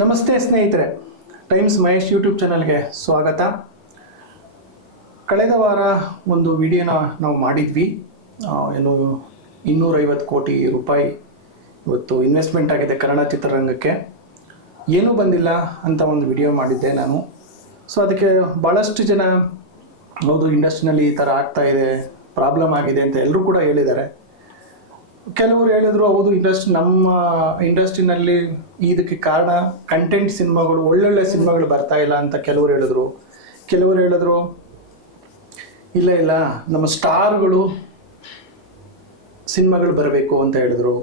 ನಮಸ್ತೆ ಸ್ನೇಹಿತರೆ, times Mahesh YouTube ಚಾನಲ್ಗೆ ಸ್ವಾಗತ. ಕಳೆದ ವಾರ ಒಂದು ವಿಡಿಯೋನ ನಾವು ಮಾಡಿದ್ವಿ. ಏನು 250 ಕೋಟಿ ರೂಪಾಯಿ ಇವತ್ತು ಇನ್ವೆಸ್ಟ್ಮೆಂಟ್ ಆಗಿದೆ ಕನ್ನಡ ಚಿತ್ರರಂಗಕ್ಕೆ, ಏನೂ ಬಂದಿಲ್ಲ ಅಂತ ಒಂದು ವಿಡಿಯೋ ಮಾಡಿದ್ದೆ ನಾನು. ಸೊ ಅದಕ್ಕೆ ಭಾಳಷ್ಟು ಜನ ಹೌದು ಇಂಡಸ್ಟ್ರಿನಲ್ಲಿ ಈ ಥರ ಆಗ್ತಾ ಇದೆ, ಪ್ರಾಬ್ಲಮ್ ಆಗಿದೆ ಅಂತ ಎಲ್ಲರೂ ಕೂಡ ಹೇಳಿದ್ದಾರೆ. ಕೆಲವರು ಹೇಳಿದ್ರು ಹೌದು ನಮ್ಮ ಇಂಡಸ್ಟ್ರಿನಲ್ಲಿ ಇದಕ್ಕೆ ಕಾರಣ ಕಂಟೆಂಟ್ ಸಿನಿಮಾಗಳು, ಒಳ್ಳೊಳ್ಳೆ ಸಿನಿಮಾಗಳು ಬರ್ತಾ ಇಲ್ಲ ಅಂತ ಕೆಲವರು ಹೇಳಿದ್ರು ಇಲ್ಲ ನಮ್ಮ ಸ್ಟಾರ್ಗಳು ಸಿನಿಮಾಗಳು ಬರಬೇಕು ಅಂತ ಹೇಳಿದ್ರು.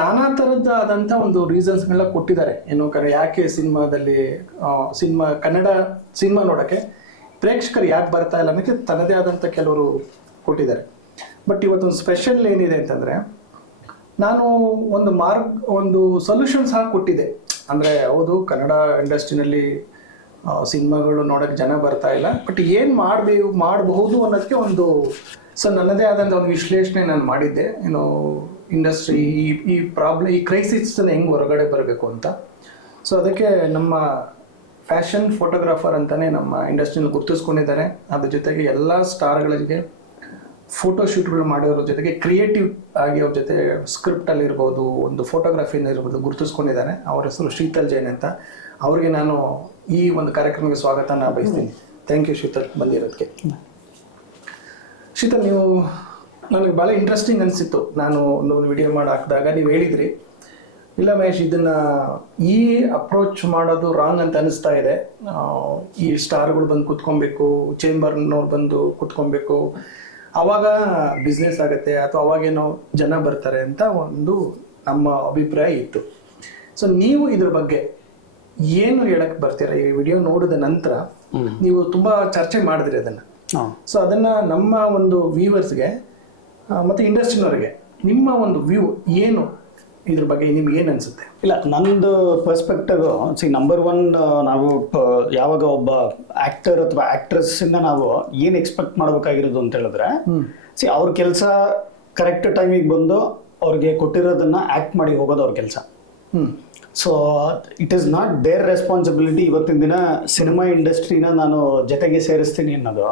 ನಾನಾ ಥರದ್ದಾದಂಥ ಒಂದು ರೀಸನ್ಸ್ಗಳನ್ನ ಕೊಟ್ಟಿದ್ದಾರೆ. ಏನೋ ಯಾಕೆ ಕನ್ನಡ ಸಿನಿಮಾ ನೋಡೋಕ್ಕೆ ಪ್ರೇಕ್ಷಕರು ಯಾಕೆ ಬರ್ತಾ ಇಲ್ಲ ಅನ್ನೋಕ್ಕೆ ತನ್ನದೇ ಆದಂಥ ಕೆಲವರು ಕೊಟ್ಟಿದ್ದಾರೆ. ಬಟ್ ಇವತ್ತೊಂದು ಸ್ಪೆಷಲ್ ಏನಿದೆ ಅಂತಂದರೆ, ನಾನು ಒಂದು ಸೊಲ್ಯೂಷನ್ ಸಹ ಕೊಟ್ಟಿದ್ದೆ. ಅಂದರೆ ಹೌದು ಕನ್ನಡ ಇಂಡಸ್ಟ್ರಿನಲ್ಲಿ ಸಿನಿಮಾಗಳು ನೋಡೋಕ್ಕೆ ಜನ ಬರ್ತಾ ಇಲ್ಲ, ಬಟ್ ಏನು ಮಾಡಬಹುದು ಅನ್ನೋದಕ್ಕೆ ನನ್ನದೇ ಆದಂಥ ಒಂದು ವಿಶ್ಲೇಷಣೆ ನಾನು ಮಾಡಿದ್ದೆ. ಇಂಡಸ್ಟ್ರಿ ಈ ಕ್ರೈಸಿಸ್ನ ಹೆಂಗೆ ಹೊರಗಡೆ ಬರಬೇಕು ಅಂತ. ಸೊ ಅದಕ್ಕೆ ನಮ್ಮ ಫ್ಯಾಷನ್ ಫೋಟೋಗ್ರಾಫರ್ ಅಂತಲೇ ನಮ್ಮ ಇಂಡಸ್ಟ್ರಿನಲ್ಲಿ ಗುರುತಿಸ್ಕೊಂಡಿದ್ದಾರೆ. ಅದ್ರ ಜೊತೆಗೆ ಎಲ್ಲ ಸ್ಟಾರ್ಗಳಿಗೆ ಫೋಟೋಶೂಟ್ಗಳು ಮಾಡೋದ್ರ ಜೊತೆಗೆ ಕ್ರಿಯೇಟಿವ್ ಆಗಿ ಅವ್ರ ಜೊತೆ ಸ್ಕ್ರಿಪ್ಟಲ್ಲಿ ಇರ್ಬೋದು, ಒಂದು ಫೋಟೋಗ್ರಫಿನ ಇರ್ಬೋದು ಗುರುತಿಸ್ಕೊಂಡಿದ್ದಾರೆ. ಅವ್ರ ಹೆಸರು ಶೀತಲ್ ಜೈನ್ ಅಂತ. ಅವ್ರಿಗೆ ನಾನು ಈ ಒಂದು ಕಾರ್ಯಕ್ರಮಕ್ಕೆ ಸ್ವಾಗತನ ಬಯಸ್ತೀನಿ. ಥ್ಯಾಂಕ್ ಯು ಶೀತಲ್ ಬಂದಿರೋದಕ್ಕೆ. ಶೀತಲ್, ನನಗೆ ಭಾಳ ಇಂಟ್ರೆಸ್ಟಿಂಗ್ ಅನಿಸಿತ್ತು. ನಾನು ಒಂದು ವಿಡಿಯೋ ಮಾಡಿ ಹಾಕಿದಾಗ ನೀವು ಹೇಳಿದ್ರಿ, ಇಲ್ಲ ಮಹೇಶ್, ಈ ಅಪ್ರೋಚ್ ಮಾಡೋದು ರಾಂಗ್ ಅಂತ ಅನಿಸ್ತಾ ಇದೆ. ಈ ಸ್ಟಾರ್ಗಳು ಬಂದು ಕೂತ್ಕೊಬೇಕು, ಚೇಂಬರ್ನವ್ರು ಬಂದು ಕೂತ್ಕೊಬೇಕು, ಆವಾಗ ಬಿಸ್ನೆಸ್ ಆಗುತ್ತೆ ಅಥವಾ ಅವಾಗೇನೋ ಜನ ಬರ್ತಾರೆ ಅಂತ ಒಂದು ನಮ್ಮ ಅಭಿಪ್ರಾಯ ಇತ್ತು. ಸೊ ನೀವು ಇದ್ರ ಬಗ್ಗೆ ಏನು ಹೇಳಕ್ಕೆ ಬರ್ತೀರಾ? ಈ ವಿಡಿಯೋ ನೋಡಿದ ನಂತರ ನೀವು ತುಂಬ ಚರ್ಚೆ ಮಾಡಿದ್ರಿ ಅದನ್ನು. ಸೊ ಅದನ್ನು ನಮ್ಮ ಒಂದು ವ್ಯೂವರ್ಸ್ಗೆ ಮತ್ತು ಇಂಡಸ್ಟ್ರಿನವ್ರಿಗೆ ನಿಮ್ಮ ಒಂದು ವ್ಯೂ ಏನು, ಇದ್ರ ಬಗ್ಗೆ ನಿಮ್ಗೆ ಏನು ಅನಿಸುತ್ತೆ? ಇಲ್ಲ, ನಂದು ಪರ್ಸ್ಪೆಕ್ಟಿವ್ ನಂಬರ್ ಒನ್, ನಾವು ಯಾವಾಗ ಒಬ್ಬ ಆ್ಯಕ್ಟರ್ ಅಥವಾ ಆ್ಯಕ್ಟ್ರೆಸ್ಸಿಂದ ನಾವು ಏನು ಎಕ್ಸ್ಪೆಕ್ಟ್ ಮಾಡಬೇಕಾಗಿರೋದು ಅಂತ ಹೇಳಿದ್ರೆ, ಅವ್ರ ಕೆಲಸ ಕರೆಕ್ಟ್ ಟೈಮಿಗೆ ಬಂದು ಅವ್ರಿಗೆ ಕೊಟ್ಟಿರೋದನ್ನು ಆ್ಯಕ್ಟ್ ಮಾಡಿ ಹೋಗೋದು ಅವ್ರ ಕೆಲಸ. So it is not their responsibility ಇವತ್ತಿನ ದಿನ ಸಿನಿಮಾ ಇಂಡಸ್ಟ್ರಿನ ನಾನು ಜೊತೆಗೆ ಸೇರಿಸ್ತೀನಿ ಅನ್ನೋದು.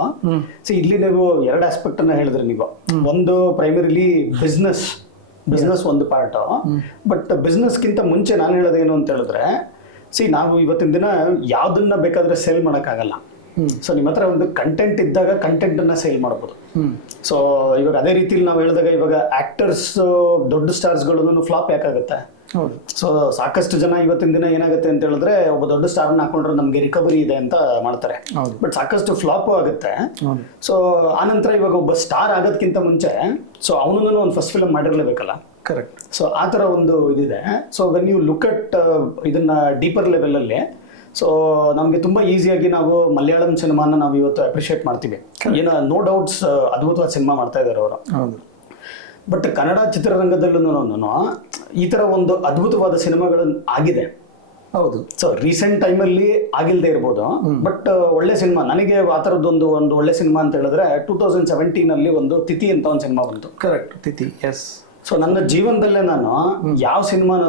ಇಲ್ಲಿ ನೀವು ಎರಡು ಆಸ್ಪೆಕ್ಟನ್ನು ಹೇಳಿದ್ರಿ ನೀವು. ಒಂದು ಪ್ರೈಮರಿಲಿ ಬಿಸ್ನೆಸ್ ಒಂದು ಪಾರ್ಟ್. ಬಟ್ ಬಿಸ್ನೆಸ್ಗಿಂತ ಮುಂಚೆ ನಾನು ಹೇಳೋದೇನು ಅಂತ ಹೇಳಿದ್ರೆ, ನಾವು ಇವತ್ತಿನ ದಿನ ಯಾವುದನ್ನ ಬೇಕಾದ್ರೆ ಸೇಲ್ ಮಾಡೋಕ್ಕಾಗಲ್ಲ. ಸೊ ನಿಮ್ಮ ಹತ್ರ ಒಂದು ಕಂಟೆಂಟ್ ಇದ್ದಾಗ ಕಂಟೆಂಟನ್ನು ಸೇಲ್ ಮಾಡ್ಬೋದು. ಸೊ ಇವಾಗ ಅದೇ ರೀತಿಲಿ ನಾವು ಹೇಳಿದಾಗ, ಇವಾಗ ಆ್ಯಕ್ಟರ್ಸ್ ದೊಡ್ಡ ಸ್ಟಾರ್ಸ್ಗಳನ್ನು ಫ್ಲಾಪ್ ಯಾಕಾಗುತ್ತೆ? ಸೊ ಸಾಕಷ್ಟು ಜನ ಇವತ್ತಿನ ದಿನ ಏನಾಗುತ್ತೆ ಅಂತ ಹೇಳಿದ್ರೆ, ಒಬ್ಬ ದೊಡ್ಡ ಸ್ಟಾರ್ನ ಹಾಕೊಂಡ್ರೆ ನಮಗೆ ರಿಕವರಿ ಇದೆ ಅಂತ ಮಾಡ್ತಾರೆ, ಬಟ್ ಸಾಕಷ್ಟು ಫ್ಲಾಪು ಆಗುತ್ತೆ. ಸೊ ಆನಂತರ ಇವಾಗ ಒಬ್ಬ ಸ್ಟಾರ್ ಆಗೋದಕ್ಕಿಂತ ಮುಂಚೆ ಸೊ ಅವನನ್ನು ಒಂದು ಫಸ್ಟ್ ಫಿಲಮ್ ಮಾಡಿರಲೇಬೇಕಲ್ಲ. ಕರೆಕ್ಟ್. ಸೊ ಆ ಥರ ಒಂದು ಇದಿದೆ. So when you look at ಇದನ್ನ ಡೀಪರ್ ಲೆವೆಲಲ್ಲಿ, ಸೊ ನಮಗೆ ತುಂಬ ಈಸಿಯಾಗಿ ನಾವು ಮಲಯಾಳಂ ಸಿನಿಮಾನ ನಾವು ಇವತ್ತು ಅಪ್ರಿಷಿಯೇಟ್ ಮಾಡ್ತೀವಿ. ನೋ ಡೌಟ್ಸ್ ಅದ್ಭುತವಾದ ಸಿನಿಮಾ ಮಾಡ್ತಾ ಇದ್ದಾರೆ ಅವರು. ಹೌದು. ಬಟ್ ಕನ್ನಡ ಚಿತ್ರರಂಗದಲ್ಲೂ ಈ ಥರ ಒಂದು ಅದ್ಭುತವಾದ ಸಿನಿಮಾಗಳು ಆಗಿದೆ. ಹೌದು. ಸೊ ರೀಸೆಂಟ್ ಟೈಮಲ್ಲಿ ಆಗಿಲ್ಲದೆ ಇರ್ಬೋದು, ಬಟ್ ಒಳ್ಳೆ ಸಿನಿಮಾ. ನನಗೆ ಆ ಥರದ್ದೊಂದು ಒಳ್ಳೆ ಸಿನಿಮಾ ಅಂತ ಹೇಳಿದ್ರೆ 2017 ಒಂದು ತಿಥಿ ಅಂತ ಒಂದು ಸಿನಿಮಾ ಬಂತು. ಕರೆಕ್ಟ್, ತಿಥಿ. ಎಸ್. ಸೊ ನನ್ನ ಜೀವನದಲ್ಲೇ ನಾನು ಯಾವ ಸಿನಿಮಾನ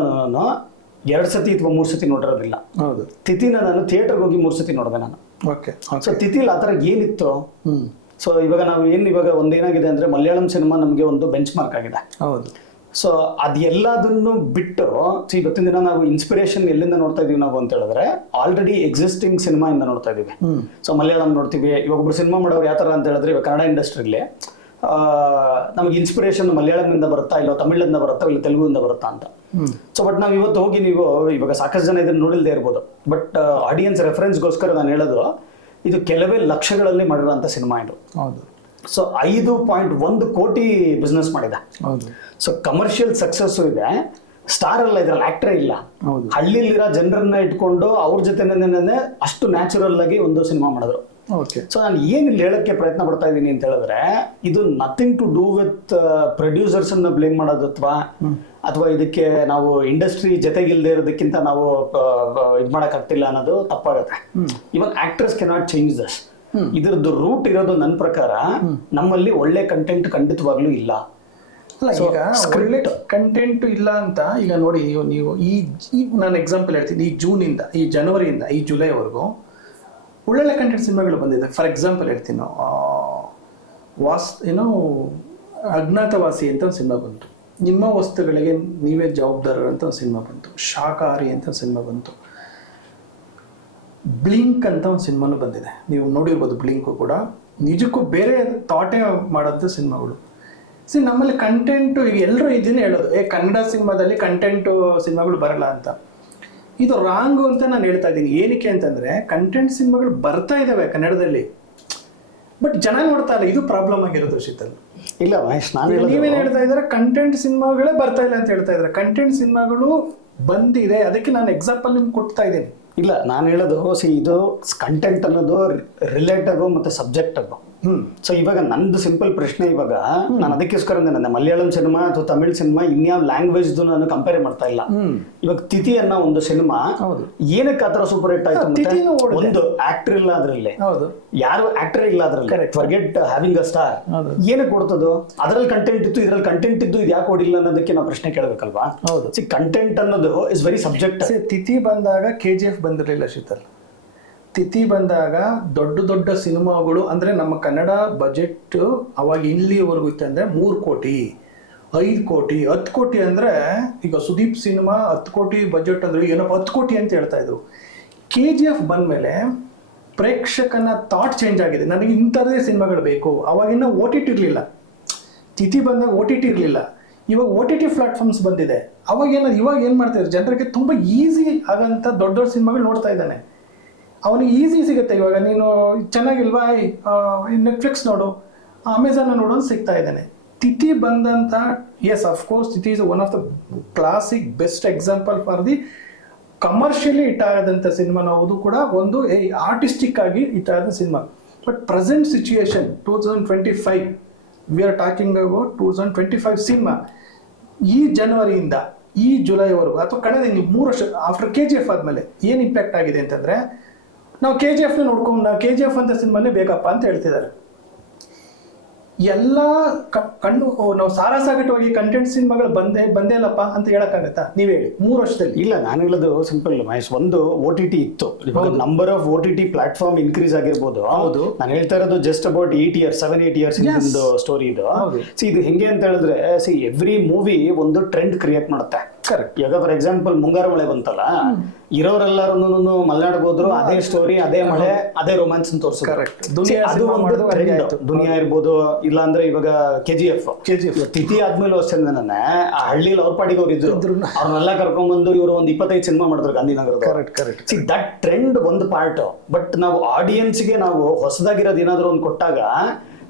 2 ಸತಿ ಅಥವಾ 3 ಸತಿ ನೋಡಿರೋದಿಲ್ಲ. ಹೌದು. ತಿಥಿನ ನಾನು ಥಿಯೇಟರ್ಗೆ ಹೋಗಿ 3 ಸತಿ ನೋಡಿದೆ ನಾನು. ಓಕೆ. ಸೊ ತಿಥಿಲಿ ಆ ಥರ ಏನಿತ್ತು? ಸೊ ಇವಾಗ ಇವಾಗ ಒಂದೇನಾಗಿದೆ ಅಂದರೆ, ಮಲಯಾಳಂ ಸಿನಿಮಾ ನಮಗೆ ಒಂದು ಬೆಂಚ್ ಮಾರ್ಕ್ ಆಗಿದೆ. ಹೌದು. ಸೊ ಅದೆಲ್ಲದನ್ನು ಬಿಟ್ಟು ಇವತ್ತಿನ ದಿನ ನಾವು ಇನ್ಸ್ಪಿರೇಷನ್ ಎಲ್ಲಿಂದ ನೋಡ್ತಾ ಇದೀವಿ ನಾವು ಅಂತ ಹೇಳಿದ್ರೆ, ಆಲ್ರೆಡಿ ಎಕ್ಸಿಸ್ಟಿಂಗ್ ಸಿನಿಮಾ ಇಂದ ನೋಡ್ತಾ ಇದೀವಿ. ಸೊ ಮಲಯಾಳಂ ನೋಡ್ತೀವಿ. ಇವಾಗ ಒಬ್ರು ಸಿನಿಮಾ ಮಾಡೋರು ಯಾವ ಥರ ಅಂತ ಹೇಳಿದ್ರೆ, ಇವಾಗ ಕನ್ನಡ ಇಂಡಸ್ಟ್ರಿಲಿ ನಮಗೆ ಇನ್ಸ್ಪಿರೇಷನ್ ಮಲಯಾಳಂನಿಂದ ಬರುತ್ತಾ, ಇಲ್ಲ ತಮಿಳಿಂದ ಬರುತ್ತಾ, ಇಲ್ಲ ತೆಲುಗುವಿಂದ ಬರುತ್ತಾ ಅಂತ. ಸೊ ಬಟ್ ನಾವು ಇವತ್ತು ಹೋಗಿ ಇವಾಗ ಸಾಕಷ್ಟು ಜನ ಇದನ್ನು ನೋಡಿಲ್ದೇ ಇರ್ಬೋದು, ಬಟ್ ಆಡಿಯನ್ಸ್ ರೆಫರೆನ್ಸ್ಗೋಸ್ಕರ ನಾನು ಹೇಳೋದು, ಇದು ಕೆಲವೇ ಲಕ್ಷಗಳಲ್ಲಿ ಮಾಡಿರೋಂಥ ಸಿನಿಮಾ ಇದು. ಹೌದು. ಸೊ 5.1 ಕೋಟಿ ಬಿಸ್ನೆಸ್ ಮಾಡಿದೆ. ಹೌದು. ಸೊ ಕಮರ್ಷಿಯಲ್ ಸಕ್ಸಸ್ಸು ಇದೆ. ಸ್ಟಾರ್ ಅಲ್ಲ ಇದ್ರಲ್ಲಿ, ಆಕ್ಟರೇ ಇಲ್ಲ. ಹಳ್ಳಿಲಿರೋ ಜನರನ್ನ ಇಟ್ಕೊಂಡು ಅವ್ರ ಜೊತೆ ಅಷ್ಟು ನ್ಯಾಚುರಲ್ ಆಗಿ ಒಂದು ಸಿನಿಮಾ ಮಾಡಿದ್ರು. ಓಕೆ. ಸೊ ನಾನು ಏನು ಇಲ್ಲಿ ಹೇಳಕ್ಕೆ ಪ್ರಯತ್ನ ಪಡ್ತಾ ಇದ್ದೀನಿ ಅಂತ ಹೇಳಿದ್ರೆ, ಇದು nothing to do with producers ಅನ್ನ ಬ್ಲೇಮ್ ಮಾಡೋದು ಅಥವಾ ಇದಕ್ಕೆ ನಾವು ಇಂಡಸ್ಟ್ರಿ ಜೊತೆಗಿಲ್ದೇ ಇರೋದಕ್ಕಿಂತ ನಾವು ಇದು ಮಾಡೋಕ್ಕಾಗ್ತಿಲ್ಲ ಅನ್ನೋದು ತಪ್ಪಾಗತ್ತೆ. ಇವನ್ ಆಕ್ಟರ್ಸ್ ಕೆನಾಟ್ ಚೇಂಜ್ ದಸ್. ಇದರದ್ದು ರೂಟ್ ಇರೋದು ನನ್ನ ಪ್ರಕಾರ ನಮ್ಮಲ್ಲಿ ಒಳ್ಳೆ ಕಂಟೆಂಟ್ ಖಂಡಿತವಾಗ್ಲೂ ಇಲ್ಲ. ಅಲ್ಲ, ಈಗ ಒಳ್ಳೆ ಕಂಟೆಂಟ್ ಇಲ್ಲ ಅಂತ ಈಗ ನೋಡಿ, ನೀವು ಈ ನಾನು ಎಕ್ಸಾಂಪಲ್ ಹೇಳ್ತೀನಿ, ಈ ಜನವರಿಯಿಂದ ಈ ಜುಲೈವರೆಗೂ ಒಳ್ಳೊಳ್ಳೆ ಕಂಟೆಂಟ್ ಸಿನಿಮಾಗಳು ಬಂದಿದೆ. ಫಾರ್ ಎಕ್ಸಾಂಪಲ್ ಹೇಳ್ತೀನಿ, ಅಜ್ಞಾತವಾಸಿ ಅಂತ ಒಂದು ಸಿನಿಮಾ ಬಂತು, ನಿಮ್ಮ ವಸ್ತುಗಳಿಗೆ ನೀವೇ ಜವಾಬ್ದಾರರು ಅಂತ ಒಂದು ಸಿನಿಮಾ ಬಂತು, ಶಾಕಾಹಾರಿ ಅಂತ ಒಂದು ಸಿನಿಮಾ ಬಂತು, ಬ್ಲಿಂಕ್ ಅಂತ ಒಂದು ಸಿನಿಮಾನು ಬಂದಿದೆ, ನೀವು ನೋಡಿರ್ಬೋದು. ಬ್ಲಿಂಕು ಕೂಡ ನಿಜಕ್ಕೂ ಬೇರೆ ಥಾಟೇ ಮಾಡೋಂಥ ಸಿನಿಮಾಗಳು. ನಮ್ಮಲ್ಲಿ ಕಂಟೆಂಟು ಈಗ ಎಲ್ಲರೂ ಇದನ್ನೇ ಹೇಳೋದು, ಕನ್ನಡ ಸಿನಿಮಾದಲ್ಲಿ ಕಂಟೆಂಟು ಸಿನಿಮಾಗಳು ಬರಲ್ಲ ಅಂತ. ಇದು ರಾಂಗು ಅಂತ ನಾನು ಹೇಳ್ತಾ ಇದ್ದೀನಿ. ಏನಕ್ಕೆ ಅಂತಂದರೆ ಕಂಟೆಂಟ್ ಸಿನಿಮಾಗಳು ಬರ್ತಾ ಇದ್ದಾವೆ ಕನ್ನಡದಲ್ಲಿ, ಬಟ್ ಜನ ನೋಡ್ತಾ ಇಲ್ಲ. ಇದು ಪ್ರಾಬ್ಲಮ್ ಆಗಿರೋದು ಶೀತಲ್. ಇಲ್ಲ ಮಹೇಶ್, ನೀವೇನು ಹೇಳ್ತಾ ಇದ್ದಾರೆ, ಕಂಟೆಂಟ್ ಸಿನಿಮಾಗಳೇ ಬರ್ತಾ ಇಲ್ಲ ಅಂತ ಹೇಳ್ತಾ ಇದ್ದಾರೆ. ಕಂಟೆಂಟ್ ಸಿನಿಮಾಗಳು ಬಂದಿದೆ, ಅದಕ್ಕೆ ನಾನು ಎಕ್ಸಾಂಪಲ್ ನಿಮ್ಗೆ ಕೊಡ್ತಾ ಇದ್ದೀನಿ. ಇಲ್ಲ, ನಾನು ಹೇಳೋದು ಇದು ಕಂಟೆಂಟ್ ಅನ್ನೋದು ರಿಲೇಟಿವ್ ಮತ್ತೆ ಸಬ್ಜೆಕ್ಟಿವ್. ಸೊ ಇವಾಗ ನಂದು ಸಿಂಪಲ್ ಪ್ರಶ್ನೆ, ಇವಾಗ ನಾನು ಅದಕ್ಕೋಸ್ಕರ ನನ್ನ ಮಲಯಾಳಂ ಸಿನಿಮಾ ಅಥವಾ ತಮಿಳ್ ಸಿನಿಮಾ ಇನ್ಯಾವ ಲ್ಯಾಂಗ್ವೇಜ್ ನಾನು ಕಂಪೇರ್ ಮಾಡ್ತಾ ಇಲ್ಲ. ಇವಾಗ ತಿಥಿ ಅನ್ನೋ ಒಂದು ಸಿನಿಮಾ ಏನಕ್ಕೆ ಆತರ ಸೂಪರ್ ಹಿಟ್ ಆಯ್ತು? ಒಂದು ಆಕ್ಟರ್ ಇಲ್ಲ ಅದ್ರಲ್ಲಿ, ಯಾರು ಆಕ್ಟರ್ ಇಲ್ಲ ಅದ್ರಲ್ಲಿ, ಫರ್ಗೆಟ್ ಹ್ಯಾವಿಂಗ್ ಅ ಸ್ಟಾರ್. ಏನಕ್ಕೆ ಕೊಡ್ತದೋ? ಅದ್ರಲ್ಲಿ ಕಂಟೆಂಟ್ ಇತ್ತು, ಇದ್ರಲ್ಲಿ ಕಂಟೆಂಟ್ ಇದ್ದು, ಇದು ಯಾಕೆ ಕೊಡಿಲ್ಲ ಅನ್ನೋದಕ್ಕೆ ನಾವು ಪ್ರಶ್ನೆ ಕೇಳಬೇಕಲ್ವಾ? ಕಂಟೆಂಟ್ ಅನ್ನೋದು ಇಸ್ ವೆರಿ ಸಬ್ಜೆಕ್ಟ್. ತಿಥಿ ಬಂದಾಗ KGF ಬಂದಿರಲಿಲ್ಲ ಶೀತಲ್. ತಿಥಿ ಬಂದಾಗ ದೊಡ್ಡ ಸಿನಿಮಾಗಳು ಅಂದರೆ ನಮ್ಮ ಕನ್ನಡ ಬಜೆಟ್ ಅವಾಗ ಇಲ್ಲಿವರೆಗೂ ಇತ್ತು ಅಂದರೆ 3 ಕೋಟಿ 5 ಕೋಟಿ 10 ಕೋಟಿ ಅಂದರೆ, ಈಗ ಸುದೀಪ್ ಸಿನಿಮಾ 10 ಕೋಟಿ ಬಜೆಟ್ ಅಂದರೆ ಏನಪ್ಪ 10 ಕೋಟಿ ಅಂತ ಹೇಳ್ತಾ ಇದ್ರು. KGF ಬಂದಮೇಲೆ ಪ್ರೇಕ್ಷಕನ ಥಾಟ್ ಚೇಂಜ್ ಆಗಿದೆ, ನನಗೆ ಇಂಥದ್ದೇ ಸಿನಿಮಾಗಳು ಬೇಕು. ಅವಾಗಿನ OTT ಇರಲಿಲ್ಲ. ತಿಥಿ ಬಂದಾಗ OTT ಇರಲಿಲ್ಲ, ಇವಾಗ OTT ಪ್ಲಾಟ್ಫಾರ್ಮ್ಸ್ ಬಂದಿದೆ. ಇವಾಗ ಏನು ಮಾಡ್ತಿದ್ದಾರೆ, ಜನರಿಗೆ ತುಂಬ ಈಸಿ ಆಗೋಂಥ ದೊಡ್ಡ ಸಿನಿಮಾಗಳು ನೋಡ್ತಾ ಇದ್ದಾನೆ. ಅವನಿಗೆ ಈಸಿ ಸಿಗುತ್ತೆ. ಇವಾಗ ನೀನು ಚೆನ್ನಾಗಿಲ್ವಾ, ನೆಟ್ಫ್ಲಿಕ್ಸ್ ನೋಡು, ಅಮೆಝಾನ್ ನೋಡು ಅಂತ ಸಿಗ್ತಾ ಇದ್ದಾನೆ. ತಿಥಿ ಬಂದಂಥ, ಎಸ್ ಅಫ್ಕೋರ್ಸ್ ತಿಥಿ is one of the classic best example for the commercially hit ಆದಂಥ ಸಿನಿಮಾ. ನಾವು ಕೂಡ ಒಂದು ಆರ್ಟಿಸ್ಟಿಕ್ ಆಗಿ ಹಿಟ್ ಆದ cinema. But present situation 2025, we are talking about 2025 cinema. ಈ ಜನವರಿಯಿಂದ ಈ ಜುಲೈವರೆಗೂ ಅಥವಾ ಕಳೆದ 3 ವರ್ಷ ಆಫ್ಟರ್ KGF ಆದಮೇಲೆ ಏನು ಇಂಪ್ಯಾಕ್ಟ್ ಆಗಿದೆ ಅಂತಂದರೆ, ನಾವು KGF ನೋಡ್ಕೊಂಡು ನಾವು KGF ಅಂತ ಸಿನಿಮಾನೇ ಬೇಕಪ್ಪ ಅಂತ ಹೇಳ್ತಿದ್ದಾರೆ. ಎಲ್ಲ ನಾವು ಸಾರಾಸಾಗಟವಾಗಿ ಕಂಟೆಂಟ್ ಸಿನಿಮಾಗಳು ಬಂದೇ ಇಲ್ಲಪ್ಪ ಅಂತ ಹೇಳಕ್ಕಾಗತ್ತಾ? ನೀವ್ ಹೇಳಿ 3 ವರ್ಷದಲ್ಲಿ. ಇಲ್ಲ, ನಾನು ಹೇಳೋದು ಸಿಂಪಲ್ ಮಹೇಶ್. ಒಂದು OTT ಇತ್ತು, number of OTT platform increase ಆಗಿರ್ಬೋದು. ಹೌದು, ನಾನು ಹೇಳ್ತಾ ಇರೋದು ಜಸ್ಟ್ ಅಬೌಟ್ 7-8 ಇಯರ್ಸ್ ಒಂದು ಸ್ಟೋರಿ ಇದು. ಇದು ಹೆಂಗೆ ಅಂತ ಹೇಳಿದ್ರೆ, ಎವ್ರಿ ಮೂವಿ ಒಂದು ಟ್ರೆಂಡ್ ಕ್ರಿಯೇಟ್ ಮಾಡುತ್ತೆ. ಕರೆಕ್ಟ್. ಇವಾಗ ಫಾರ್ ಎಕ್ಸಾಂಪಲ್ ಮುಂಗಾರು ಮಳೆ ಬಂತಲ್ಲ, ಇರೋರೆಲ್ಲರೂ ಮಲೆನಾಡಿಗೆ ಹೋದ್ರು, ಅದೇ ಸ್ಟೋರಿ, ಅದೇ ಮಳೆ, ಅದೇ ರೊಮ್ಯಾನ್ಸ್ ಅಂತ ತೋರಿಸೋದು. ಅದು ಒಂದು ಟ್ರೆಂಡ್. ದುನಿಯಾ ಇರ್ಬೋದು, ಇಲ್ಲ ಅಂದ್ರೆ ಇವಾಗ KGF ತಿಥಿ ಆದ್ಮೇಲೆ ಅಷ್ಟೇ, ನನ್ನ ಆ ಹಳ್ಳಿಲಿ ಅವ್ರ ಪಾಡಿಗೆ ಅವ್ರು ಇದ್ರು, ಅವ್ರನ್ನೆಲ್ಲ ಕರ್ಕೊಂಡ್ಬಂದು ಇವರು ಒಂದು 25 ಸಿನಿಮಾ ಮಾಡಿದ್ರು ಗಾಂಧಿನಗರದ. ದಟ್ ಟ್ರೆಂಡ್ ಒಂದು ಪಾರ್ಟ್. ಬಟ್ ನಾವು ಆಡಿಯನ್ಸ್ಗೆ ನಾವು ಹೊಸದಾಗಿರೋದು ಏನಾದ್ರು ಒಂದು ಕೊಟ್ಟಾಗ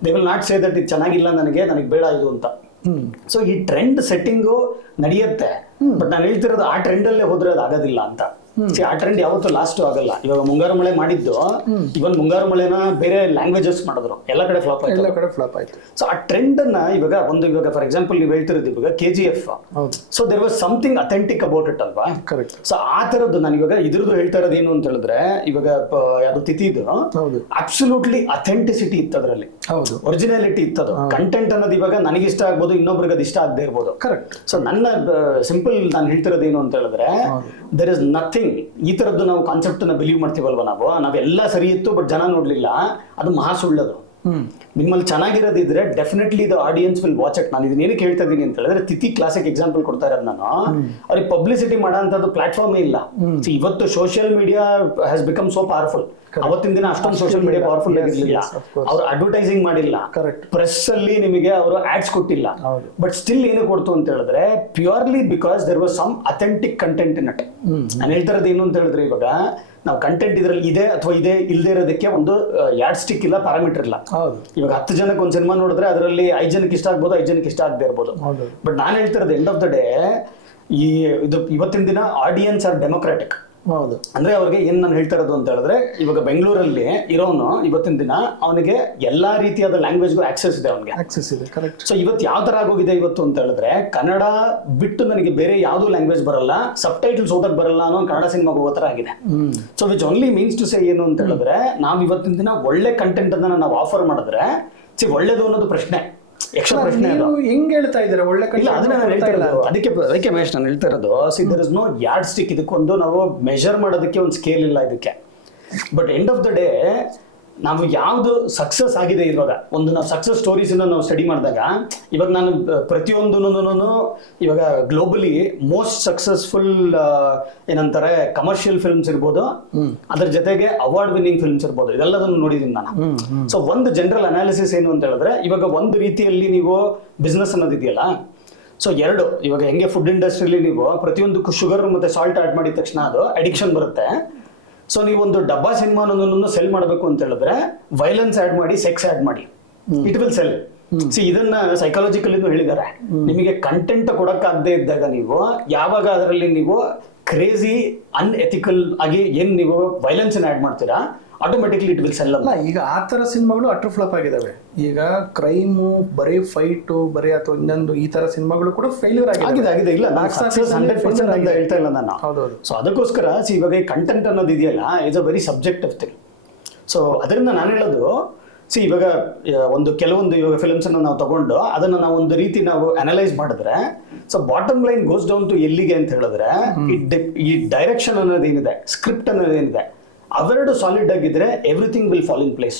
they will not say that ಇದು ಚೆನ್ನಾಗಿಲ್ಲ, ನನಗೆ ಬೇಡ ಇದು ಅಂತ. ಸೊ ಈ ಟ್ರೆಂಡ್ ಸೆಟ್ಟಿಂಗು ನಡೆಯುತ್ತೆ. ಬಟ್ ನಾನು ಹೇಳ್ತಿರೋದು ಆ ಟ್ರೆಂಡ್ ಅಲ್ಲೇ ಹೋದ್ರೆ ಅದು ಆಗೋದಿಲ್ಲ ಅಂತ. ಆ ಟ್ರೆಂಡ್ ಯಾವತ್ತೂ ಲಾಸ್ಟ್ ಆಗಲ್ಲ. ಇವಾಗ ಮುಂಗಾರು ಮಳೆ ಮಾಡಿದ್ದು, ಇವನ್ ಮುಂಗಾರು ಮಳೆನ ಬೇರೆ ಲ್ಯಾಂಗ್ವೇಜಸ್ ಮಾಡಿದ್ರು, ಎಲ್ಲ ಕಡೆ ಫ್ಲಾಪ್ ಆಯ್ತು. ಸೊ ಆ ಟ್ರೆಂಡ್ ಅನ್ನ ಇವಾಗ ಫಾರ್ ಎಕ್ಸಾಂಪಲ್ ನೀವು ಹೇಳ್ತಿರೋದು ಇವಾಗ KGF. So there was something authentic about it ಅಲ್ವಾ? ಕರೆಕ್ಟ್. ಸೊ ಆ ತರದ್ದು ನಾನು ಇವಾಗ ಇದ್ರದ್ದು ಹೇಳ್ತಾ ಇರೋದು ಏನು ಅಂತ ಹೇಳಿದ್ರೆ, ಇವಾಗ ಯಾವ್ದು ತಿಥಿದು ಅಬ್ಸಲ್ಯೂಟ್ಲಿ ಅಥೆಂಟಿಸಿಟಿ ಇತ್ತು ಅದರಲ್ಲಿ, ಒರಿಜಿನಾಲಿಟಿ ಇತ್ತದು. ಕಂಟೆಂಟ್ ಅನ್ನೋದು ಇವಾಗ ನನಗೆ ಇಷ್ಟ ಆಗ್ಬೋದು, ಇನ್ನೊಬ್ರಿಗೆ ಅದು ಇಷ್ಟ ಆಗದೆ ಇರ್ಬೋದು. ಕರೆಕ್ಟ್. ಸೊ ನನ್ನ ಸಿಂಪಲ್ ನಾನು ಹೇಳ್ತಿರೋದು ಏನು ಅಂತ ಹೇಳಿದ್ರೆ, ದೇರ್ ಇಸ್ ನಥಿಂಗ್. ಈ ತರದ್ದು ನಾವು ಕಾನ್ಸೆಪ್ಟ್ ನ ಬಿಲೀವ್ ಮಾಡ್ತೀವಲ್ವಾ, ನಾವೆಲ್ಲ ಸರಿ ಇತ್ತು ಬಟ್ ಜನ ನೋಡ್ಲಿಲ್ಲ, ಅದು ಮಹಾ ಸುಳ್ಳದು. ನಿಮ್ಮಲ್ಲಿ ಚೆನ್ನಾಗಿರೋದಿದ್ರೆ definitely the audience will watch it. ನಾನು ಇದನ್ನ ಏನಕ್ಕೆ ಹೇಳ್ತಾ ಇದೀನಿ ಅಂತ ಹೇಳಿದ್ರೆ, ತಿಥಿ ಕ್ಲಾಸಿಕ್ ಎಕ್ಸಾಂಪಲ್ ಕೊಡ್ತಾ ಇರೋದು ನಾನು. ಅವ್ರಿಗೆ ಪಬ್ಲಿಸಿಟಿ ಮಾಡೋಂಥದ್ದು ಪ್ಲಾಟ್ಫಾರ್ಮೇ ಇಲ್ಲ. ಇವತ್ತು social media has become so powerful. ಅವತ್ತಿನ ದಿನ ಅಷ್ಟೊಂದು ಸೋಷಿಯಲ್ ಮೀಡಿಯಾ ಪವರ್ಫುಲ್ ಆಗಿರ್ಲಿಲ್ಲ. ಅವ್ರು ಅಡ್ವರ್ಟೈಸಿಂಗ್ ಮಾಡಿಲ್ಲ, ಪ್ರೆಸ್ ಅಲ್ಲಿ ನಿಮಗೆ ಅವರು ಆಡ್ಸ್ ಕೊಟ್ಟಿಲ್ಲ. ಬಟ್ ಸ್ಟಿಲ್ ಏನು ಕೊಡ್ತು ಅಂತ ಹೇಳಿದ್ರೆ, purely because there was some authentic content in it. ನಾನು ಹೇಳ್ತಾ ಇರೋದು ಏನು ಅಂತ ಹೇಳಿದ್ರೆ, ಇವಾಗ ನಾವು ಕಂಟೆಂಟ್ ಇದ್ರಲ್ಲಿ ಇದೆ ಅಥವಾ ಇದೆ ಇಲ್ಲದೆ ಇರೋದಕ್ಕೆ ಒಂದು ಯಾರ್ಡ್ ಸ್ಟಿಕ್ ಇಲ್ಲ, ಪ್ಯಾರಾಮೀಟರ್ ಇಲ್ಲ. ಇವಾಗ 10 ಜನಕ್ಕೆ ಒಂದು ಸಿನಿಮಾ ನೋಡಿದ್ರೆ ಅದರಲ್ಲಿ 5 ಜನಕ್ಕೆ ಇಷ್ಟ ಆಗ್ಬೋದು, 5 ಜನಕ್ಕೆ ಇಷ್ಟ ಆಗದೆ ಇರ್ಬೋದು. ಬಟ್ ನಾನು ಹೇಳ್ತಿರೋದು ಎಂಡ್ ಆಫ್ ದ ಡೇ, ಇದು ಇವತ್ತಿನ ದಿನ ಆಡಿಯನ್ಸ್ ಆರ್ ಡೆಮೊಕ್ರಾಟಿಕ್. ಹೌದು. ಅಂದ್ರೆ ಅವ್ರಿಗೆ ಏನ್ ನಾನು ಹೇಳ್ತಾ ಇರೋದು ಅಂತ ಹೇಳಿದ್ರೆ, ಇವಾಗ ಬೆಂಗಳೂರಲ್ಲಿ ಇರೋನು ಇವತ್ತಿನ ದಿನ ಅವನಿಗೆ ಎಲ್ಲಾ ರೀತಿಯಾದ ಲ್ಯಾಂಗ್ವೇಜ್ಗೂ ಆಕ್ಸೆಸ್ ಇದೆ, ಅವನಿಗೆ ಆಕ್ಸೆಸ್ ಇದೆ. ಕರೆಕ್ಟ್. ಸೊ ಇವತ್ತು ಯಾವ ತರ ಆಗೋಗಿದೆ ಇವತ್ತು ಅಂತ ಹೇಳಿದ್ರೆ, ಕನ್ನಡ ಬಿಟ್ಟು ನನಗೆ ಬೇರೆ ಯಾವ್ದು ಲ್ಯಾಂಗ್ವೇಜ್ ಬರಲ್ಲ, ಸಬ್ ಟೈಟಲ್ಸ್ ಓದಕ್ ಬರಲ್ಲ ಅನ್ನೋ ಕನ್ನಡ ಸಿನಿಮಾಗೆ ಹೋಗೋ ತರ ಆಗಿದೆ. So which only means to say ಏನು ಅಂತ ಹೇಳಿದ್ರೆ, ನಾವ್ ಇವತ್ತಿನ ದಿನ ಒಳ್ಳೆ ಕಂಟೆಂಟ್ ಅನ್ನ ನಾವು ಆಫರ್ ಮಾಡಿದ್ರೆ ಒಳ್ಳೇದು ಅನ್ನೋದು ಪ್ರಶ್ನೆ. ಯಕ್ಷ ಪ್ರಶ್ನೆ ಅದು. ನೀವು ಹೆಂಗ್ ಹೇಳ್ತಾ ಇದ್ದೀರಾ ಒಳ್ಳೆ ಇಲ್ಲ ಅದನ್ನ ನಾನು ಹೇಳ್ತಾ ಇರೋದು. ಅದಕ್ಕೆ ಮಹೇಶ್ ನಾನು ಹೇಳ್ತಾ ಇರೋದು, there is no yardstick. ಇದಕ್ಕೊಂದು ನಾವು ಮೆಷರ್ ಮಾಡೋದಕ್ಕೆ ಒಂದು ಸ್ಕೇಲ್ ಇಲ್ಲ ಇದಕ್ಕೆ. But end of the day ನಾವು ಯಾವ್ದು ಸಕ್ಸಸ್ ಆಗಿದೆ, ಇವಾಗ ಒಂದು ನಾವು ಸಕ್ಸಸ್ ಸ್ಟೋರೀಸ್ ನಾವು ಸ್ಟಡಿ ಮಾಡಿದಾಗ, ಇವಾಗ ನಾನು ಪ್ರತಿಯೊಂದೂ ಇವಾಗ ಗ್ಲೋಬಲಿ ಮೋಸ್ಟ್ ಸಕ್ಸಸ್ಫುಲ್ ಏನಂತಾರೆ ಕಮರ್ಷಿಯಲ್ ಫಿಲ್ಮ್ಸ್ ಇರ್ಬೋದು, ಅದ್ರ ಜೊತೆಗೆ ಅವಾರ್ಡ್ ವಿನ್ನಿಂಗ್ ಫಿಲ್ಮ್ಸ್ ಇರ್ಬೋದು, ಇದೆಲ್ಲದನ್ನು ನೋಡಿದೀನಿ ನಾನು. ಸೊ ಒಂದು ಜನರಲ್ ಅನಾಲಿಸಿಸ್ ಏನು ಅಂತ ಹೇಳಿದ್ರೆ, ಇವಾಗ ಒಂದು ರೀತಿಯಲ್ಲಿ ನೀವು ಬಿಸ್ನೆಸ್ ಅನ್ನೋದಿದೆಯಲ್ಲ, ಸೊ ಎರಡು, ಇವಾಗ ಹೆಂಗೆ ಫುಡ್ ಇಂಡಸ್ಟ್ರಿಯಲ್ಲಿ ನೀವು ಪ್ರತಿಯೊಂದಕ್ಕೂ ಶುಗರ್ ಮತ್ತೆ ಸಾಲ್ಟ್ ಆಡ್ ಮಾಡಿದ ತಕ್ಷಣ ಅದು ಅಡಿಕ್ಷನ್ ಬರುತ್ತೆ. ಸೊ ನೀವೊಂದು ಡಬ್ಬಾ ಸಿನಿಮಾನನ್ನು ಸೆಲ್ ಮಾಡಬೇಕು ಅಂತ ಹೇಳಿದ್ರೆ ವೈಲೆನ್ಸ್ ಆಡ್ ಮಾಡಿ, ಸೆಕ್ಸ್ ಆಡ್ ಮಾಡಿ, ಇಟ್ ವಿಲ್ ಸೆಲ್. ಇದನ್ನ ಸೈಕಾಲಜಿಕಲ್ ಹೇಳಿದ್ದಾರೆ. ನಿಮಗೆ ಕಂಟೆಂಟ್ ಕೊಡಕ್ಕಾಗದೇ ಇದ್ದಾಗ ನೀವು ಯಾವಾಗ ಅದರಲ್ಲಿ ನೀವು ಕ್ರೇಜಿ ಅನ್ಎಥಿಕಲ್ ಆಗಿ ಏನ್ ನೀವು ವೈಲೆನ್ಸ್ ಆಡ್ ಮಾಡ್ತೀರಾ, ಆಟೋಮೆಟಿಕ್ಲಿ ಇಟ್ ವಿಲ್ ಸೆಲ್. ಅಲ್ಲ, ಈಗ ಆ ತರ ಸಿನಿಮಾಗಳು ಅಟ್ರ್ ಫ್ಲಾಪ್ ಆಗಿದಾವೆ. ಈಗ ಕ್ರೈಮು, ಬರೀ ಫೈಟು, ಬರೀ ಅಥವಾ ಇನ್ನೊಂದು ಈ ತರ ಸಿನಿಮಾಗಳು ಕೂಡ ಫೇಲ್ಯೂರ್ ಆಗಿದೆ. ಇಲ್ಲ 100% ಅಂತ ಹೇಳ್ತಾ ಇಲ್ಲ ನಾನು. ಹೌದೌದು. ಸೊ ಅದಕ್ಕೋಸ್ಕರ ಇವಾಗ ಈ ಕಂಟೆಂಟ್ ಅನ್ನೋದು ಇದೆಯಲ್ಲ, is a very subjective thing. So ಅದರಿಂದ ನಾನು ಹೇಳೋದು, ಇವಾಗ ಕೆಲವೊಂದು ಇವಾಗ ಫಿಲ್ಮ್ಸ್ ಅನ್ನು ನಾವು ತಗೊಂಡು ಅದನ್ನ ನಾವು ಒಂದು ರೀತಿ ನಾವು ಅನಲೈಸ್ ಮಾಡಿದ್ರೆ, so bottom line goes down to ಎಲ್ಲಿಗೆ ಅಂತ ಹೇಳಿದ್ರೆ, ಈ ಡೈರೆಕ್ಷನ್ ಅನ್ನೋದೇನಿದೆ, ಸ್ಕ್ರಿಪ್ಟ್ ಅನ್ನೋದೇನಿದೆ, ಅವೆರಡು ಸಾಲಿಡ್ ಆಗಿದ್ರೆ everything will fall in place.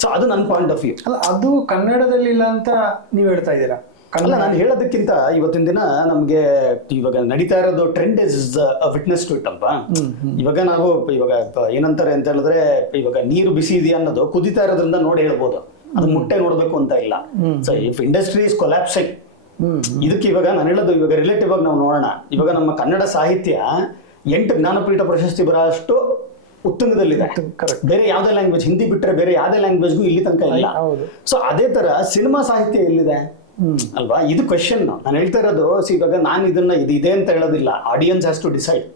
So ಅದು ನನ್ನ ಪಾಯಿಂಟ್ ಆಫ್ ವ್ಯೂ. ಅಲ್ಲ, ಅದು ಕನ್ನಡದಲ್ಲಿ ಇಲ್ಲ ಅಂತ ನೀವು ಹೇಳ್ತಾ ಇದ್ದೀರಾ? ಅಲ್ಲ, ನಾನು ಹೇಳೋದಕ್ಕಿಂತ ಇವತ್ತಿನ ದಿನ ನಮ್ಗೆ ಇವಾಗ ನಡೀತಾ ಇರೋದು trend is witness to it ಅಲ್ವಾ. ಇವಾಗ ನಾವು ಇವಾಗ ಏನಂತಾರೆ ಅಂತ ಹೇಳಿದ್ರೆ, ಇವಾಗ ನೀರು ಬಿಸಿ ಇದೆಯಾ ಅನ್ನೋದು ಕುದಿತಾ ಇರೋದ್ರಿಂದ ನೋಡಿ ಹೇಳ್ಬೋದು, ಅದು ಮುಟ್ಟೆ ನೋಡ್ಬೇಕು ಅಂತ ಇಲ್ಲ. ಸೊ ಇಫ್ ಇಂಡಸ್ಟ್ರಿ ಇಸ್ ಕೊಲ್ಯಾಪ್ಸಿಂಗ್, ಇದಕ್ಕೆ ಇವಾಗ ನಾನು ಹೇಳೋದು, ಇವಾಗ ರಿಲೇಟಿವ್ ಆಗಿ ನಾವು ನೋಡೋಣ. ಇವಾಗ ನಮ್ಮ ಕನ್ನಡ ಸಾಹಿತ್ಯ 8 ಜ್ಞಾನಪೀಠ ಪ್ರಶಸ್ತಿ ಬರೋಷ್ಟು ಉತ್ತುಂಗದಲ್ಲಿದೆ. ಬೇರೆ ಯಾವ್ದೇ ಲ್ಯಾಂಗ್ವೇಜ್, ಹಿಂದಿ ಬಿಟ್ರೆ ಬೇರೆ ಯಾವ್ದೇ ಲ್ಯಾಂಗ್ವೇಜ್ಗೂ ಇಲ್ಲಿ ತನಕ ಇಲ್ಲ. ಸೊ ಅದೇ ತರ ಸಿನಿಮಾ ಸಾಹಿತ್ಯ ಎಲ್ಲಿದೆ ಅಲ್ವಾ, ಇದು ಕ್ವೆಶನ್. ನಾನು ಹೇಳ್ತಾ ಇರೋದು, ಇವಾಗ ನಾನು ಇದನ್ನ ಇದೆ ಅಂತ ಹೇಳೋದಿಲ್ಲ, audience has to decide.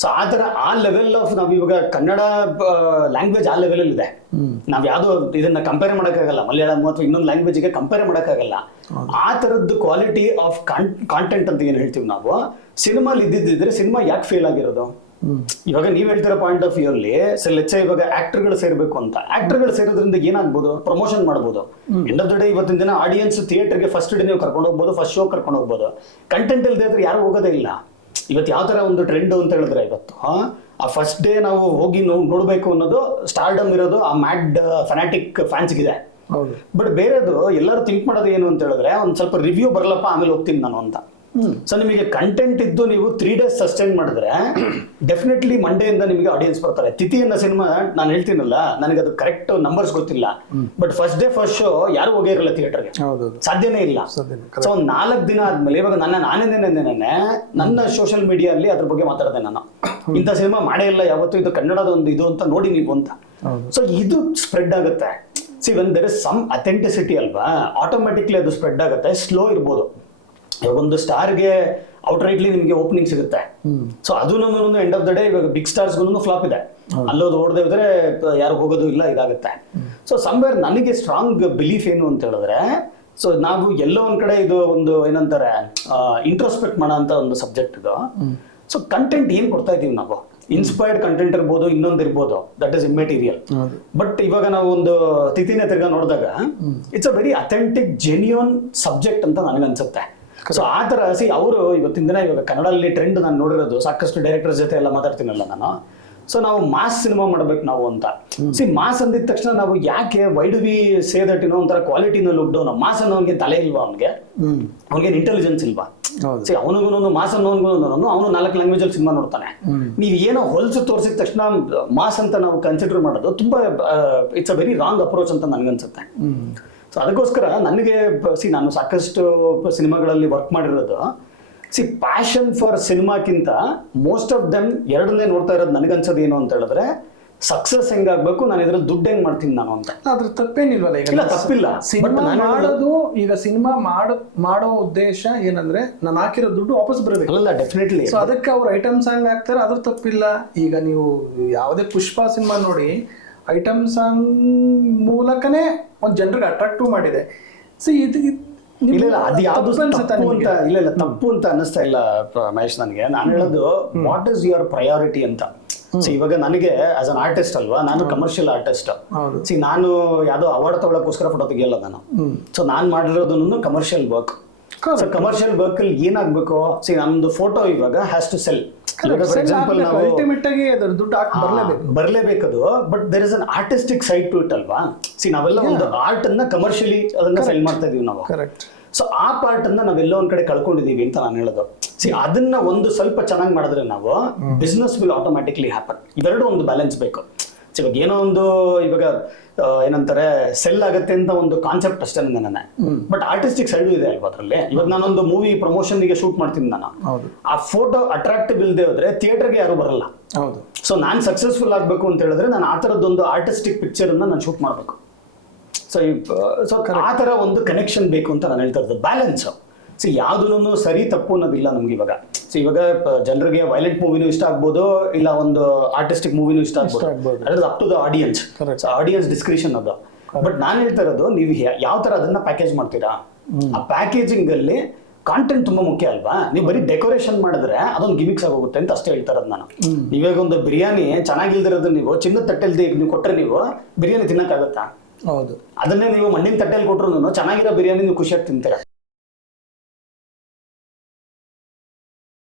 So ಆ ತರ ಆ ಲೆವೆಲ್ ಆಫ್ ನಾವ್ ಇವಾಗ ಕನ್ನಡ ಲ್ಯಾಂಗ್ವೇಜ್ ಆ ಲೆವೆಲ್ ಇದೆ. ನಾವ್ ಯಾವ್ದು ಇದನ್ನ ಕಂಪೇರ್ ಮಾಡಕ್ಕಾಗಲ್ಲ, ಮಲಯಾಳಂ ಅಥವಾ ಇನ್ನೊಂದು ಲ್ಯಾಂಗ್ವೇಜ್ಗೆ ಕಂಪೇರ್ ಮಾಡಕ್ಕಾಗಲ್ಲ. ಆ ತರದ್ದು ಕ್ವಾಲಿಟಿ ಆಫ್ ಕಾಂಟೆಂಟ್ ಅಂತ ಏನ್ ಹೇಳ್ತೀವಿ ನಾವು, ಸಿನಿಮಾಲಿ ಇದ್ದಿದ್ರೆ ಸಿನಿಮಾ ಯಾಕೆ ಫೇಲ್ ಆಗಿರೋದು? ಇವಾಗ ನೀವ್ ಹೇಳ್ತಿರೋ ಪಾಯಿಂಟ್ ಆಫ್ ವ್ಯೂ ಅಲ್ಲಿ ಲೆಚ್ಚ ಇವಾಗ ಆಕ್ಟರ್ಗಳು ಸೇರ್ಬೇಕು ಅಂತ, ಆಕ್ಟರ್ಗಳು ಸೇರೋದ್ರಿಂದ ಏನಾಗ್ಬೋದು, ಪ್ರಮೋಷನ್ ಮಾಡ್ಬೋದು. ಎಂಡ್ ಆಫ್ ದ ಡೇ ಇವತ್ತಿನ ದಿನ ಆಡಿಯನ್ಸ್ ಥಿಯೇಟರ್ಗೆ ಫಸ್ಟ್ ಡೇ ನೀವು ಕರ್ಕೊಂಡು ಹೋಗ್ಬೋದು, ಫಸ್ಟ್ ಶೋ ಕರ್ಕೊಂಡು ಹೋಗ್ಬೋದು. ಕಂಟೆಂಟ್ ಇಲ್ಲದೆ ಇದ್ರೆ ಯಾರು ಹೋಗೋದೇ ಇಲ್ಲ. ಇವತ್ತು ಯಾವ ತರ ಒಂದು ಟ್ರೆಂಡ್ ಅಂತ ಹೇಳಿದ್ರೆ, ಇವತ್ತು ಆ ಫಸ್ಟ್ ಡೇ ನಾವು ಹೋಗಿ ನೋಡ್ಬೇಕು ಅನ್ನೋದು ಸ್ಟಾರ್ಡಮ್ ಇರೋದು ಆ ಮ್ಯಾಡ್ ಫನಾಟಿಕ್ ಫ್ಯಾನ್ಸ್ಗಿದೆ. ಬಟ್ ಬೇರೆದು ಎಲ್ಲರೂ ಥಿಂಕ್ ಮಾಡೋದು ಏನು ಅಂತ ಹೇಳಿದ್ರೆ, ಒಂದ್ ಸ್ವಲ್ಪ ರಿವ್ಯೂ ಬರಲಪ್ಪ ಆಮೇಲೆ ಹೋಗ್ತೀನಿ ನಾನು ಅಂತ. ಸೊ ನಿಮಗೆ ಕಂಟೆಂಟ್ ಇದ್ದು ನೀವು 3 days ಸಸ್ಟೈನ್ ಮಾಡಿದ್ರೆ ಡೆಫಿನೆಟ್ಲಿ ಮಂಡೆಯಿಂದ ನಿಮಗೆ ಆಡಿಯನ್ಸ್ ಬರ್ತಾರೆ. ತಿಥಿ ಅನ್ನೋ ಸಿನಿಮಾ ನಾನು ಹೇಳ್ತೀನಲ್ಲ, ನನಗೆ ಅದು ಕರೆಕ್ಟ್ ನಂಬರ್ಸ್ ಗೊತ್ತಿಲ್ಲ, but first day first show ಯಾರು ಹೋಗೇ ಇರಲ್ಲ ಥಿಯೇಟರ್ಗೆ, ಸಾಧ್ಯನೇ ಇಲ್ಲ. ಸೊ ಒಂದು 4 ದಿನ ಆದ್ಮೇಲೆ ಇವಾಗ ನಾನೇ ನನ್ನ ಸೋಷಿಯಲ್ ಮೀಡಿಯಾ ಅಲ್ಲಿ ಅದ್ರ ಬಗ್ಗೆ ಮಾತಾಡಿದೆ ನಾನು, ಇಂಥ ಸಿನಿಮಾ ಮಾಡೇ ಇಲ್ಲ ಯಾವತ್ತು, ಇದು ಕನ್ನಡದ ಒಂದು ಇದು ಅಂತ ನೋಡಿ ನೀವು ಅಂತ. ಸೊ ಇದು ಸ್ಪ್ರೆಡ್ ಆಗುತ್ತೆ. When there is some authenticity ಅಲ್ವಾ, ಆಟೋಮೆಟಿಕ್ಲಿ ಅದು ಸ್ಪ್ರೆಡ್ ಆಗುತ್ತೆ. ಸ್ಲೋ ಇರ್ಬೋದು, ಇವಾಗ ಒಂದು ಸ್ಟಾರ್ಗೆ ಔಟ್ರೈಟ್ಲಿ ನಿಮಗೆ ಓಪನಿಂಗ್ ಸಿಗುತ್ತೆ. ಸೊ ಅದು ನಮ್ಮನ್ನು ಎಂಡ್ ಆಫ್ ದ ಡೇ ಇವಾಗ ಬಿಗ್ ಸ್ಟಾರ್ಸ್ಗೂ ಫ್ಲಾಪ್ ಇದೆ, ಅಲ್ಲೋದು ಓಡದೆ ಇದ್ರೆ ಯಾರು ಹೋಗೋದು ಇಲ್ಲ, ಇದಾಗುತ್ತೆ. ಸೊ ಸಮ್ವೇರ್ ನನಗೆ ಸ್ಟ್ರಾಂಗ್ ಬಿಲೀಫ್ ಏನು ಅಂತ ಹೇಳಿದ್ರೆ, ಸೊ ನಾವು ಎಲ್ಲೋ ಒಂದ್ ಕಡೆ ಇದು ಒಂದು ಏನಂತಾರೆ ಇಂಟ್ರೋಸ್ಪೆಕ್ಟ್ ಮಾಡೋ ಅಂತ ಒಂದು ಸಬ್ಜೆಕ್ಟ್ ಇದು. ಸೊ ಕಂಟೆಂಟ್ ಏನ್ ಕೊಡ್ತಾ ಇದೀವಿ ನಾವು, ಇನ್ಸ್ಪೈರ್ಡ್ ಕಂಟೆಂಟ್ ಇರ್ಬೋದು, ಇನ್ನೊಂದು ಇರ್ಬೋದು, ದಟ್ ಇಸ್ ಇಮ್ಮೆಟೀರಿಯಲ್. ಬಟ್ ಇವಾಗ ನಾವು ಒಂದು ತಿಥಿನ ತಿರ್ಗಾ ನೋಡಿದಾಗ it's a very authentic genuine subject ಅಂತ ನನಗನ್ಸುತ್ತೆ. ಸೊ ಆ ತರ ಅವರು ಇವತ್ತಿನ ದಿನ ಇವಾಗ ಕನ್ನಡದಲ್ಲಿ ಟ್ರೆಂಡ್ ನಾನು ನೋಡಿರೋದು, ಸಾಕಷ್ಟು ಡೈರೆಕ್ಟರ್ಸ್ ಜೊತೆ ಎಲ್ಲ ಮಾತಾಡ್ತೀನಲ್ಲ ನಾನು. ಸೊ ನಾವು ಮಾಸ್ ಸಿನಿಮಾ ಮಾಡ್ಬೇಕು ನಾವು ಅಂತ. ಮಾಸ್ ಅಂದಿದ ತಕ್ಷಣ ನಾವು ಯಾಕೆ why do we say that ಇನ್ನೋ ಒಂಥರ ಕ್ವಾಲಿಟಿನ ಲುಕ್ ಡೌನ್. ಮಾಸ್ ಅನ್ನೋನ್ಗೆ ತಲೆ ಇಲ್ವಾ, ಅವ್ನಿಗೆ ಇಂಟೆಲಿಜೆನ್ಸ್ ಇಲ್ವಾ? ಅವನಿಗೂ ಮಾಸ್ ಅನ್ನೋನ್ಗೂ ಅವನು 4 ಲ್ಯಾಂಗ್ವೇಜ್ ಅಲ್ಲಿ ಸಿನಿಮಾ ನೋಡ್ತಾನೆ. ನೀವು ಏನೋ ಹೊಲ್ಸು ತೋರಿಸಿದ ತಕ್ಷಣ ಮಾಸ್ ಅಂತ ನಾವು ಕನ್ಸಿಡರ್ ಮಾಡೋದು ತುಂಬಾ it's a very wrong approach ಅಂತ ನನ್ಗನ್ಸುತ್ತೆ. ಸೊ ಅದಕ್ಕೋಸ್ಕರ ನನಗೆ ನಾನು ಸಾಕಷ್ಟು ಸಿನಿಮಾಗಳಲ್ಲಿ ವರ್ಕ್ ಮಾಡಿರೋದು, ಪ್ಯಾಷನ್ ಫಾರ್ ಸಿನಿಮಾಕ್ಕಿಂತ ಮೋಸ್ಟ್ ಆಫ್ ದೆಮ್ ಎರಡನ್ನೇ ನೋಡ್ತಾ ಇರೋದು. ನನಗನ್ಸೋದು ಏನು ಅಂತ ಹೇಳಿದ್ರೆ, ಸಕ್ಸಸ್ ಹೆಂಗಾಗ್ಬೇಕು, ನಾನು ಇದ್ರಲ್ಲಿ ದುಡ್ಡು ಹೆಂಗ್ ಮಾಡ್ತೀನಿ ನಾನು ಅಂತ. ಅದ್ರ ತಪ್ಪೇನಿಲ್ವಲ್ಲ, ಈಗ ತಪ್ಪಿಲ್ಲ. ಸಿನಿಮಾ ಮಾಡೋದು, ಈಗ ಸಿನಿಮಾ ಮಾಡೋ ಉದ್ದೇಶ ಏನಂದ್ರೆ ನಾನು ಹಾಕಿರೋ ದುಡ್ಡು ವಾಪಸ್ ಬರಬೇಕು. ಅಲ್ಲ, ಡೆಫಿನೆಟ್ಲಿ. ಸೊ ಅದಕ್ಕೆ ಅವ್ರು ಐಟಮ್ ಸಾಂಗ್ ಹಾಕ್ತಾರೆ, ಅದ್ರ ತಪ್ಪಿಲ್ಲ. ಈಗ ನೀವು ಯಾವುದೇ ಪುಷ್ಪ ಸಿನಿಮಾ ನೋಡಿ, ಐಟಮ್ ಸಾಂಗ್ ಮೂಲಕನೇ ಒಂದು ಜನರಿಗೆ ಅಟ್ರಾಕ್ಟಿವ್ ಮಾಡಿದೆ. ಸೊ ಇದು ಇಲ್ಲ, ಅದು ಯಾವ್ದು ತಪ್ಪು ಅಂತ ಅನ್ನಿಸ್ತಾ ಇಲ್ಲ ಮಹೇಶ್ ನನಗೆ. ನಾನು ಹೇಳೋದು ವಾಟ್ ಇಸ್ ಯುವರ್ ಪ್ರಯಾರಿಟಿ ಅಂತ. ಸೊ ಇವಾಗ ನನಗೆ ಆಸ್ ಅನ್ ಆರ್ಟಿಸ್ಟ್ ಅಲ್ವಾ, ನಾನು ಕಮರ್ಷಿಯಲ್ ಆರ್ಟಿಸ್ಟ್. ಹೌದು. ಸಿ ನಾನು ಯಾವ್ದೋ ಅವಾರ್ಡ್ ತಗೊಳಕ್ಕೋಸ್ಕರ ಫೋಟೋ ತೆಗಿಯಲ್ಲ ನಾನು. ಸೊ ನಾನ್ ಮಾಡಿರೋದನ್ನು commercial work. So commercial work ಅಲ್ಲಿ ಏನಾಗ್ಬೇಕು, ಸಿ ನಮ್ದು ಫೋಟೋ ಇವಾಗ has to sell. For example ನಾವು ಅಲ್ಟಿಮೇಟ್ ಆಗಿ ಅದ್ರ ದುಡ್ಡು ಬರ್ಲೇಬೇಕದು, but there is an artistic side to it ಅಲ್ವಾ. ಸಿ ನಾವೆಲ್ಲ ಒಂದು ಆರ್ಟ್ ಅನ್ನ ಕಮರ್ಷಿಯಲಿ ಅದನ್ನ ಸೆಲ್ ಮಾಡ್ತಾ ಇದೀವಿ ನಾವು. ಕರೆಕ್ಟ್. ಸೊ ಆ ಪಾರ್ಟ್ ಅನ್ನ ನಾವೆಲ್ಲೋ ಒಂದ್ ಕಡೆ ಕಳ್ಕೊಂಡಿದೀವಿ ಅಂತ ನಾನು ಹೇಳೋದು. ಸಿ ಅದನ್ನ ಒಂದು ಸ್ವಲ್ಪ ಚೆನ್ನಾಗಿ ಮಾಡಿದ್ರೆ ನಾವು ಬಿಸ್ನೆಸ್ ವಿಲ್ ಆಟೋಮ್ಯಾಟಿಕ್ಲಿ ಹ್ಯಾಪನ್. ಇವೆರಡು ಒಂದು ಬ್ಯಾಲೆನ್ಸ್ ಬೇಕು. ಸೊ ಇವಾಗ ಏನೋ ಒಂದು ಇವಾಗ ಏನಂತಾರೆ ಸೆಲ್ ಆಗತ್ತೆ ಅಂತ ಒಂದು ಕಾನ್ಸೆಪ್ಟ್ ಅಷ್ಟೇ ನನ್ನ, ಬಟ್ ಆರ್ಟಿಸ್ಟಿಕ್ ಸೈಡು ಇದೆ ಅಲ್ವಾ ಅದ್ರಲ್ಲಿ. ಇವಾಗ ನಾನೊಂದು ಮೂವಿ ಪ್ರಮೋಷನ್ ಗೆ ಶೂಟ್ ಮಾಡ್ತೀನಿ ನಾನು, ಆ ಫೋಟೋ ಅಟ್ರಾಕ್ಟಿವ್ ಇಲ್ಲದೆ ಹೋದ್ರೆ ಥಿಯೇಟರ್ಗೆ ಯಾರು ಬರಲ್ಲ. ಹೌದು. ಸೊ ನಾನ್ ಸಕ್ಸಸ್ಫುಲ್ ಆಗ್ಬೇಕು ಅಂತ ಹೇಳಿದ್ರೆ ನಾನು ಆ ತರದೊಂದು ಆರ್ಟಿಸ್ಟಿಕ್ ಪಿಕ್ಚರ್ ಅನ್ನ ನಾನು ಶೂಟ್ ಮಾಡ್ಬೇಕು. ಸೊ ಆ ತರ ಒಂದು ಕನೆಕ್ಷನ್ ಬೇಕು ಅಂತ ನಾನು ಹೇಳ್ತಾ ಇರೋದು, ಬ್ಯಾಲೆನ್ಸ್. ಸೊ ಯಾವ್ದೂ ಸರಿ ತಪ್ಪು ಅನ್ನೋದಿಲ್ಲ ನಮ್ಗೆ ಇವಾಗ. ಸೊ ಇವಾಗ ಜನರಿಗೆ ವೈಲೆಂಟ್ ಮೂವಿನೂ ಇಷ್ಟ ಆಗ್ಬೋದು, ಇಲ್ಲ ಒಂದು ಆರ್ಟಿಸ್ಟಿಕ್ ಮೂವಿನೂ ಇಷ್ಟ ಆಗ್ಬೋದು. Up to the audience. So audience discretion ಅದು. ಬಟ್ ನಾನು ಹೇಳ್ತಾ ಇರೋದು, ನೀವು ಯಾವ ತರ ಅದನ್ನ ಪ್ಯಾಕೇಜ್ ಮಾಡ್ತೀರಾ, ಆ ಪ್ಯಾಕೇಜಿಂಗ್ ಅಲ್ಲಿ ಕಾಂಟೆಂಟ್ ತುಂಬಾ ಮುಖ್ಯ ಅಲ್ವಾ. ನೀವು ಬರೀ ಡೆಕೋರೇಷನ್ ಮಾಡಿದ್ರೆ ಅದೊಂದು ಗಿಮಿಕ್ಸ್ ಆಗೋಗುತ್ತೆ ಅಂತ ಅಷ್ಟೇ ಹೇಳ್ತಾ ಇರೋದು ನಾನು. ಇವಾಗ ಒಂದು ಬಿರಿಯಾನಿ ಚೆನ್ನಾಗಿಲ್ದಿರೋದು ನೀವು ಚಿನ್ನದ ತಟ್ಟೆಲ್ದಿ ನೀವು ಕೊಟ್ರೆ ನೀವು ಬಿರಿಯಾನಿ ತಿನ್ನಕ್ಕಾಗತ್ತಾ? ಹೌದು. ಅದನ್ನೇ ನೀವು ಮಣ್ಣಿನ ತಟ್ಟೆಯಲ್ಲಿ ಕೊಟ್ರು ಚೆನ್ನಾಗಿರೋ ಬಿರಿಯಾನಿ ನೀವು ಖುಷಿಯಾಗಿ ತಿಂತೀರಾ.